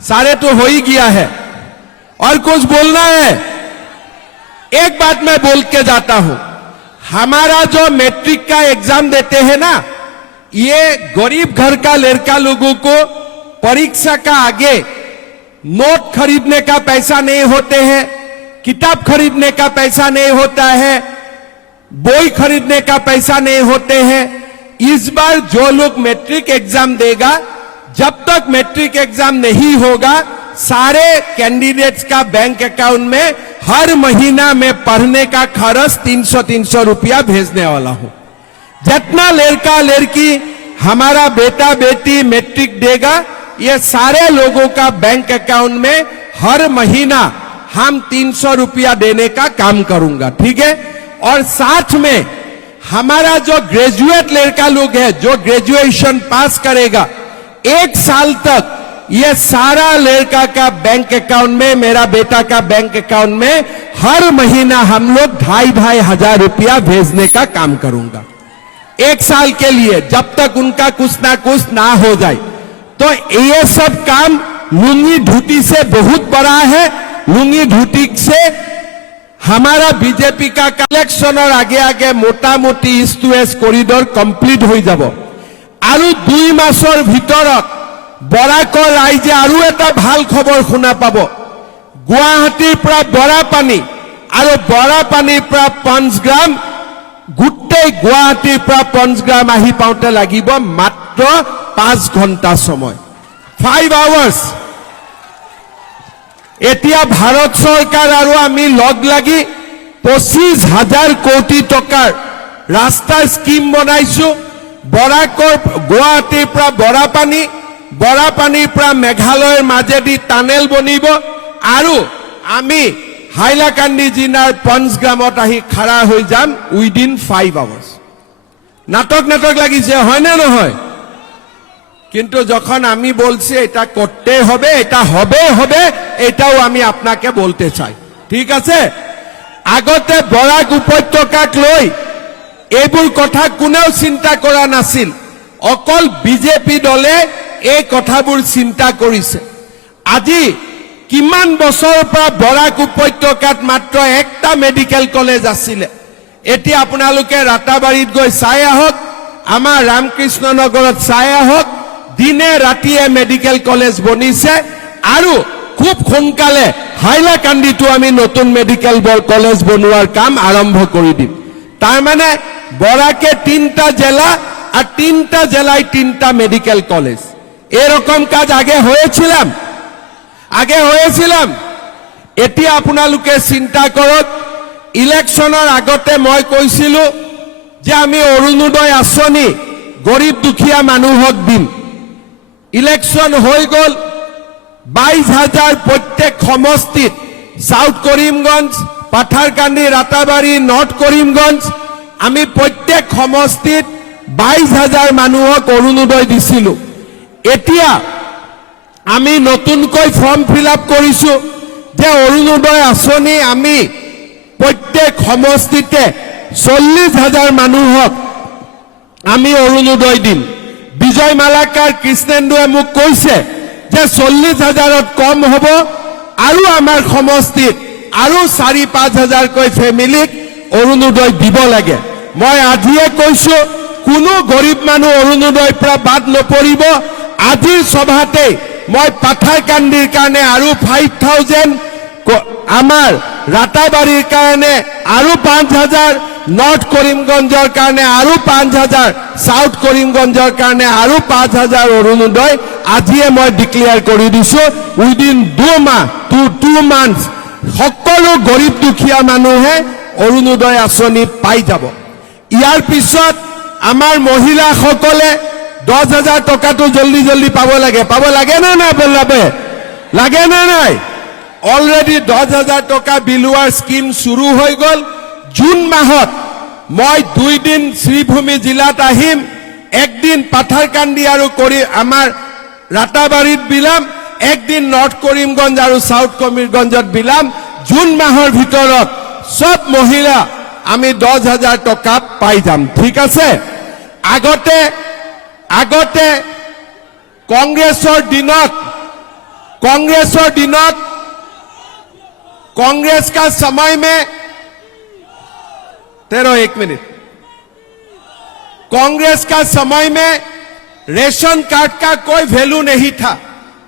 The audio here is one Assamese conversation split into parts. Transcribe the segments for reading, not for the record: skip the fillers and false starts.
सारे तो हो ही गया है और कुछ बोलना है। एक बात मैं बोल के जाता हूं, हमारा जो मैट्रिक का एग्जाम देते हैं ना, ये गरीब घर का लड़का लोगों को परीक्षा का आगे नोट खरीदने का पैसा नहीं होते हैं, किताब खरीदने का पैसा नहीं होता है, बोई खरीदने का पैसा नहीं होते हैं। इस बार जो लोग मैट्रिक एग्जाम देगा, जब तक मैट्रिक एग्जाम नहीं होगा, सारे कैंडिडेट्स का बैंक अकाउंट में हर महीना में पढ़ने का खर्च 300 रुपया भेजने वाला हूं। जितना लड़का लड़की हमारा बेटा बेटी मैट्रिक देगा, ये सारे लोगों का बैंक अकाउंट में हर महीना हम 300 रुपया देने का काम करूंगा, ठीक है। और साथ में हमारा जो ग्रेजुएट लड़का लोग है, जो ग्रेजुएशन पास करेगा, 1 साल तक ये सारा लड़का का बैंक अकाउंट में, मेरा बेटा का बैंक अकाउंट में हर महीना हम लोग 2,500 हजार रुपया भेजने का काम करूंगा 1 साल के लिए, जब तक उनका कुछ ना हो जाए। तो ये सब काम लुंगी ढूटी से बहुत बड़ा है। लुंगी ढूटी से हमारा बीजेपी का इलेक्शन और आगे आगे मोटा मोटी इस्ट वेस्ट कॉरिडोर कम्प्लीट हो যাব। আৰু 2 মাসৰ ভিতৰত বৰাকৰ ৰাইজে আৰু এটা ভাল খবৰ শুনা পাব। গুৱাহাটীৰ পৰা বৰাপানী আৰু বৰাপানীৰ পৰা পঞ্চগ্ৰাম, গোটেই গুৱাহাটীৰ পৰা পঞ্চগ্ৰাম আহি পাওঁতে লাগিব মাত্ৰ 5 ঘণ্টা সময়, 5 hours। এতিয়া ভাৰত চৰকাৰ আৰু আমি লগ লাগি 25,000 কোটি টকাৰ ৰাস্তাৰ স্কিম বনাইছো। বৰাকৰ গুৱাহাটীৰ পৰা বৰাপানী, বৰাপানীৰ পৰা মেঘালয়ৰ মাজেদি টানেল বনিব আৰু আমি হাইলাকান্দি জিলাৰ পঞ্চগ্ৰামত আহি খাৰা হৈ যাম উইদিন 5 hours। নাটক লাগিছে, হয় না নহয়? কিন্তু যখন আমি বলছি এটা করতে হবে, এটা হবে, এটাও আমি আপনাকে বলতে চাই, ঠিক আছে। আগতে বৰাক উপত্যকাক লৈ এইবোৰ কথা কোনেও চিন্তা কৰা নাছিল, অকল বিজেপি দলে এই কথাবোৰ চিন্তা কৰিছে। আজি কিমান বছৰৰ পৰা বৰাক উপত্যকাত মাত্ৰ একটা মেডিকেল কলেজ আছিলে। এতিয়া আপোনালোকে ৰাতাবাৰীত গৈ চাই আহক, আমাৰ ৰামকৃষ্ণ নগৰত চাই আহক, দিনে ৰাতিয়ে মেডিকেল কলেজ বনিছে আৰু খুব সোনকালে হাইলাকান্দিতো আমি নতুন মেডিকেল কলেজ বনোৱাৰ কাম আৰম্ভ কৰি দিম। তার মানে বরাকে 3টা জেলা আর 3টা জেলায় 3টা মেডিকেল কলেজ, এরকম কাজ আগে হয়েছিলাম। এতিয়া আপোনালোকে চিন্তা কৰক, ইলেকশনৰ আগতে মই কৈছিলো যে আমি অৰুণোদয় আঁচনি গৰীব দুখীয়া মানুহক দিম। ইলেকশন হৈ গল, 22,000 প্ৰত্যেক সমষ্টিত, সাউথ কৰিমগঞ্জ, পাথাৰকান্দি, ৰাতাবাৰী, নৰ্থ কৰিমগঞ্জ, আমি প্ৰত্যেক সমষ্টিত 22,000 মানুহক অৰুণোদয় দিছিলো। এতিয়া আমি নতুনকৈ ফৰ্ম ফিল আপ কৰিছো যে অৰুণোদয় আঁচনি আমি প্ৰত্যেক সমষ্টিতে 40,000 মানুহক আমি অৰুণোদয় দিম। বিজয় মালাকাৰ কৃষ্ণেন্দুৱে মোক কৈছে যে 40,000ত কম হ'ব আৰু আমাৰ সমষ্টিত আৰু 4-5 হাজাৰকৈ ফেমিলিক অৰুণোদয় দিব লাগে। মই আজিয়ে কৈছো, কোনো গৰীব মানুহ অৰুণোদয়ৰ পৰা বাদ নপৰিব। আজিৰ সভাতে মই পাথাৰকান্দিৰ কাৰণে আৰু 5,000, আমাৰ ৰাতাবাৰীৰ কাৰণে আৰু 5,000, নৰ্থ কৰিমগঞ্জৰ কাৰণে আৰু 5,000, সাউথ কৰিমগঞ্জৰ কাৰণে আৰু 5,000 অৰুণোদয় আজিয়ে মই ডিক্লেয়াৰ কৰি দিছো। উইদিন 2 months সকলো গৰীব দুখীয়া মানুহে অৰুণোদয় আঁচনি পাই যাব। ইয়াৰ পিছত আমাৰ মহিলাসকলে 10,000 টকাটো জলদি পাব লাগে না লাগে না নাই? অলৰেডি 10,000 টকা বিলোৱাৰ স্কিম শুৰু হৈ গল। জুন মাহত মই 2 দিন শ্ৰীভূমি জিলাত আহিম, 1 দিন পাথাৰকান্দি আৰু আমাৰ ৰাতাবাৰীত বিলাম, 1 দিন নৰ্থ কৰিমগঞ্জ আৰু সাউথ কৰিমগঞ্জত বিলাম। জুন মাহৰ ভিতৰত সব মহিলা আমি 10,000 টকা পাই যাম, ঠিক আছে। আগতে কংগ্ৰেছৰ দিনত कांग्रेसर दिनत कांग्रेस का समय में 1 मिनट कांग्रेस का समय में रेशन कार्ड का कोई वैल्यू नहीं था।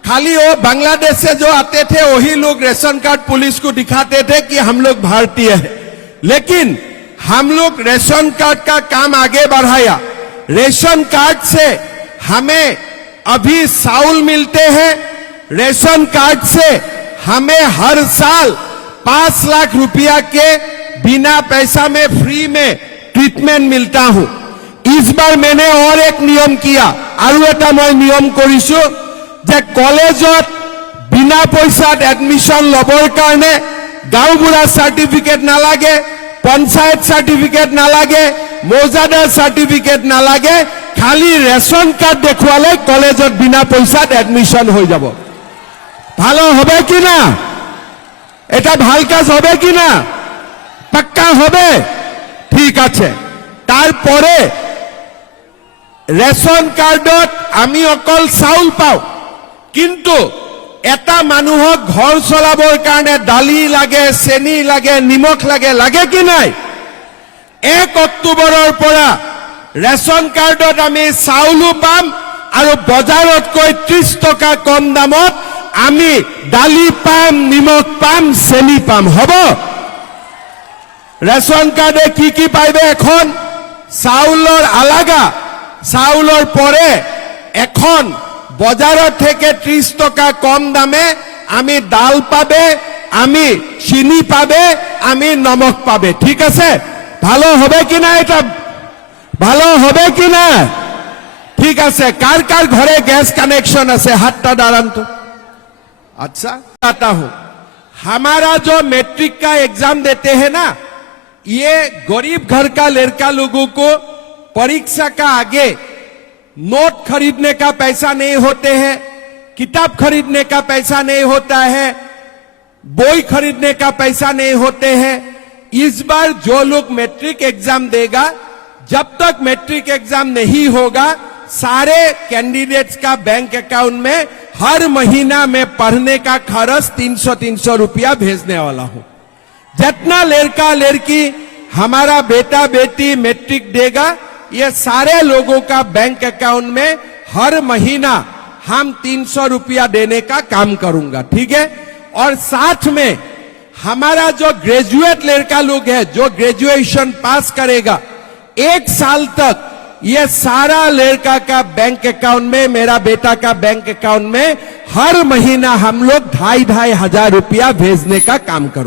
खाली वो बांग्लादेश से जो आते थे वही लोग रेशन कार्ड पुलिस को दिखाते थे कि हम लोग भारतीय हैं। लेकिन हम लोग रेशन कार्ड का काम आगे बढ़ाया। रेशन कार्ड से हमें अभी चावल मिलते हैं। रेशन कार्ड से हमें हर साल 5 लाख रुपया के बिना पैसा में फ्री में ट्रीटमेंट मिलता हूं। इस बार मैंने और एक नियम किया और एटा मैं नियम करिसु जे कॉलेजत बिना पैसात एडमिशन लबर कारणे गाँवबुढ़ा सार्टिफिकेट नालागे, पंचायत सार्टिफिकेट नालागे, मौजादार सार्टिफिकेट नालागे, खाली रेशन कार्ड देखुवाले कॉलेजत बिना पैसात एडमिशन हो जाबो। भालो होबे कि ना? एटा ভাল কাজ হবে কি না? পাক্কা হবে? ঠিক আছে। তারপরে রেশন কার্ডত আমি অকল চাউল পাও, কিন্তু এটা মানুহক ঘৰ চলাবৰ কাৰণে দালি লাগে, চেনি লাগে, নিমখ লাগে, লাগে কি নাই? 1 অক্টোবৰৰ পৰা ৰেশন কাৰ্ডত আমি চাউলো পাম আৰু বজাৰতকৈ 30 টকা কম দামত আমি দালি পাম, নিমখ পাম, চেনি পাম। হব? রেশন কার্ডে কি পাইবে? এখন চাউলৰ আলাগা, চাউলৰ পৰে এখন বজাৰত থেকে 30 টকা কম দামে আমি ডাল পাবে, আমি চিনি পাবে, আমি নমক পাবে। ঠিক আছে? ভালো হবে কি না? এটা ভালো হবে কি না? ঠিক আছে। কার কার ঘরে গ্যাস কানেকশন আছে? হাতটা দাঁড়ান তো। अच्छा बताता हूं, हमारा जो मैट्रिक का एग्जाम देते हैं ना, ये गरीब घर का लड़का लोगों को परीक्षा का आगे नोट खरीदने का पैसा नहीं होते हैं, किताब खरीदने का पैसा नहीं होता है, बोई खरीदने का पैसा नहीं होते हैं। इस बार जो लोग मैट्रिक एग्जाम देगा, जब तक मैट्रिक एग्जाम नहीं होगा, सारे कैंडिडेट्स का बैंक अकाउंट में हर महीना में पढ़ने का खर्च 300 रुपया भेजने वाला हूं। जितना लड़का लड़की हमारा बेटा बेटी मैट्रिक देगा, ये सारे लोगों का बैंक अकाउंट में हर महीना हम 300 रुपया देने का काम करूंगा। ठीक है? और साथ में हमारा जो ग्रेजुएट लड़का लोग है, जो ग्रेजुएशन पास करेगा, 1 साल तक ये सारा लड़का का बैंक अकाउंट में, मेरा बेटा का बैंक अकाउंट में हर महीना हम लोग 2,500 रुपया भेजने का काम करूं।